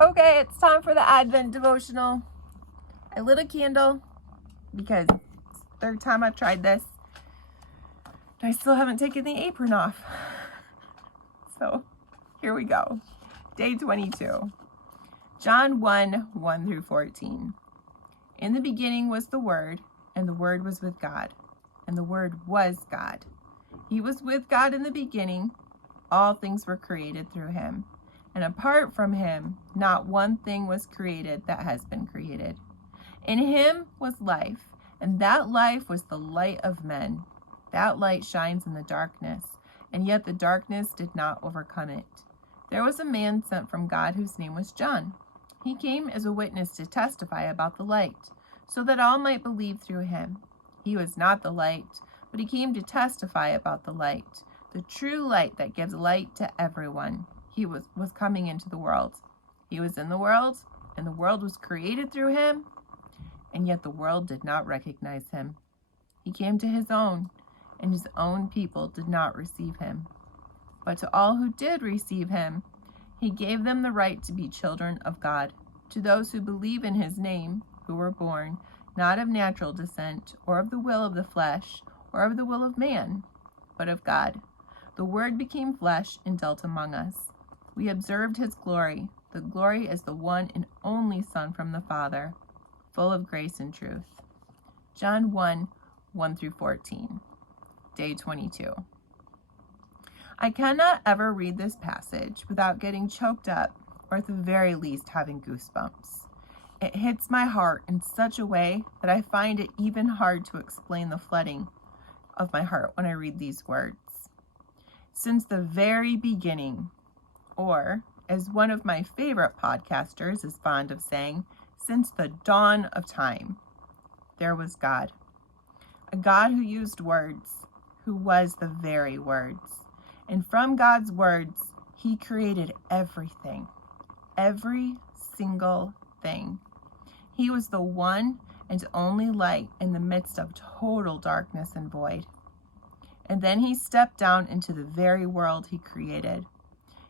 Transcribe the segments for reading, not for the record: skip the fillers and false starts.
Okay, it's time for the Advent devotional. I lit a candle because it's the third time I've tried this. And I still haven't taken the apron off. So here we go. Day 22. John 1:1-14. In the beginning was the Word, and the Word was with God, and the Word was God. He was with God in the beginning. All things were created through him. And apart from him, not one thing was created that has been created. In him was life, and that life was the light of men. That light shines in the darkness, and yet the darkness did not overcome it. There was a man sent from God whose name was John. He came as a witness to testify about the light, so that all might believe through him. He was not the light, but he came to testify about the light, the true light that gives light to everyone. He was coming into the world. He was in the world, and the world was created through him, and yet the world did not recognize him. He came to his own, and his own people did not receive him. But to all who did receive him, he gave them the right to be children of God, to those who believe in his name, who were born, not of natural descent, or of the will of the flesh, or of the will of man, but of God. The Word became flesh and dwelt among us. We observed his glory. The glory is the one and only Son from the Father, full of grace and truth. John 1:1-14. Day 22. I cannot ever read this passage without getting choked up, or at the very least having goosebumps. It hits my heart in such a way that I find it even hard to explain the flooding of my heart when I read these words. Since the very beginning, or as one of my favorite podcasters is fond of saying, since the dawn of time, there was God. A God who used words, who was the very words. And from God's words, he created everything, every single thing. He was the one and only light in the midst of total darkness and void. And then he stepped down into the very world he created.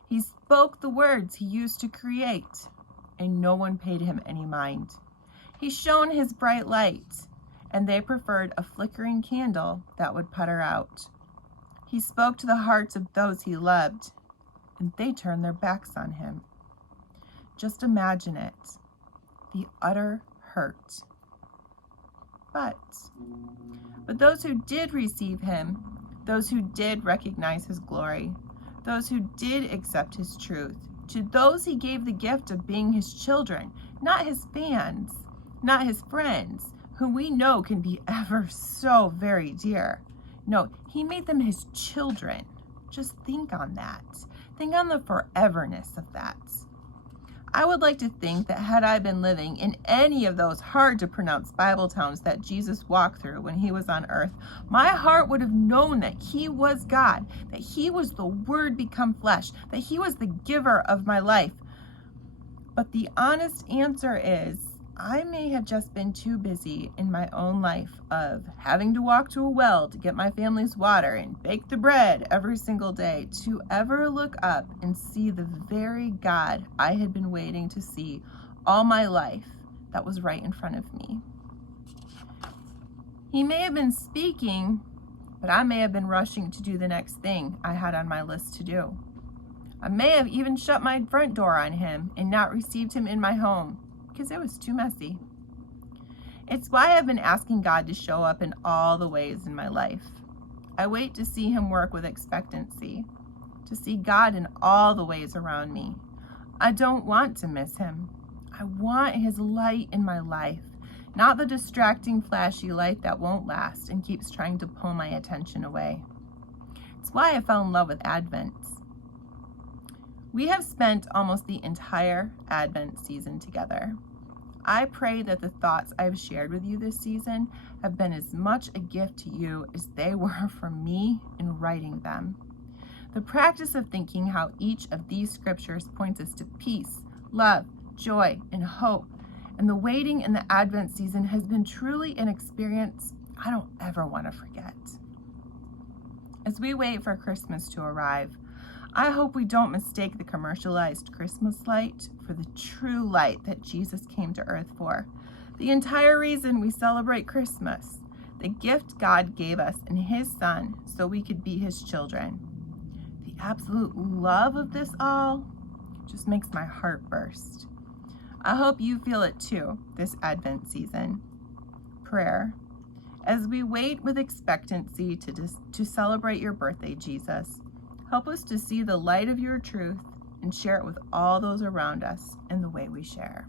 He spoke the words he used to create, and no one paid him any mind. He shone his bright light, and they preferred a flickering candle that would putter out. He spoke to the hearts of those he loved, and they turned their backs on him. Just imagine it, the utter hurt. But those who did receive him, those who did recognize his glory, those who did accept his truth, to those he gave the gift of being his children, not his fans, not his friends, who we know can be ever so very dear. No, he made them his children. Just think on that. Think on the foreverness of that. I would like to think that had I been living in any of those hard to pronounce Bible towns that Jesus walked through when he was on earth, my heart would have known that he was God, that he was the Word become flesh, that he was the giver of my life. But the honest answer is, I may have just been too busy in my own life of having to walk to a well to get my family's water and bake the bread every single day to ever look up and see the very God I had been waiting to see all my life that was right in front of me. He may have been speaking, but I may have been rushing to do the next thing I had on my list to do. I may have even shut my front door on him and not received him in my home, because it was too messy. It's why I've been asking God to show up in all the ways in my life. I wait to see him work with expectancy, to see God in all the ways around me. I don't want to miss him. I want his light in my life, not the distracting, flashy light that won't last and keeps trying to pull my attention away. It's why I fell in love with Advent. We have spent almost the entire Advent season together. I pray that the thoughts I've shared with you this season have been as much a gift to you as they were for me in writing them. The practice of thinking how each of these scriptures points us to peace, love, joy, and hope, and the waiting in the Advent season has been truly an experience I don't ever want to forget. As we wait for Christmas to arrive, I hope we don't mistake the commercialized Christmas light for the true light that Jesus came to earth for. The entire reason we celebrate Christmas, the gift God gave us in His Son so we could be His children. The absolute love of this all just makes my heart burst. I hope you feel it too this Advent season. Prayer. As we wait with expectancy to celebrate your birthday, Jesus, help us to see the light of your truth and share it with all those around us in the way we share.